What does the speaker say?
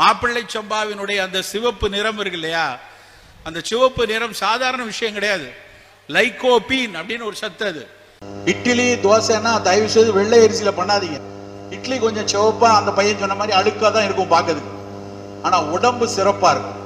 மாப்பிள்ளை சம்பாவினுடைய அந்த சிவப்பு நிறம் இருக்கு இல்லையா, அந்த சிவப்பு நிறம் சாதாரண விஷயம் கிடையாது. லைகோபீன் அப்படின்னு ஒரு சத்து அது. இட்லி தோசைன்னா தயவு செய்து வெள்ளை அரிசியில பண்ணாதீங்க. இட்லி கொஞ்சம் சிவப்பா அந்த பையன் சொன்ன மாதிரி அழுக்கா தான் இருக்கும் பார்க்கறதுக்கு, ஆனா உடம்பு சிறப்பா இருக்கும்.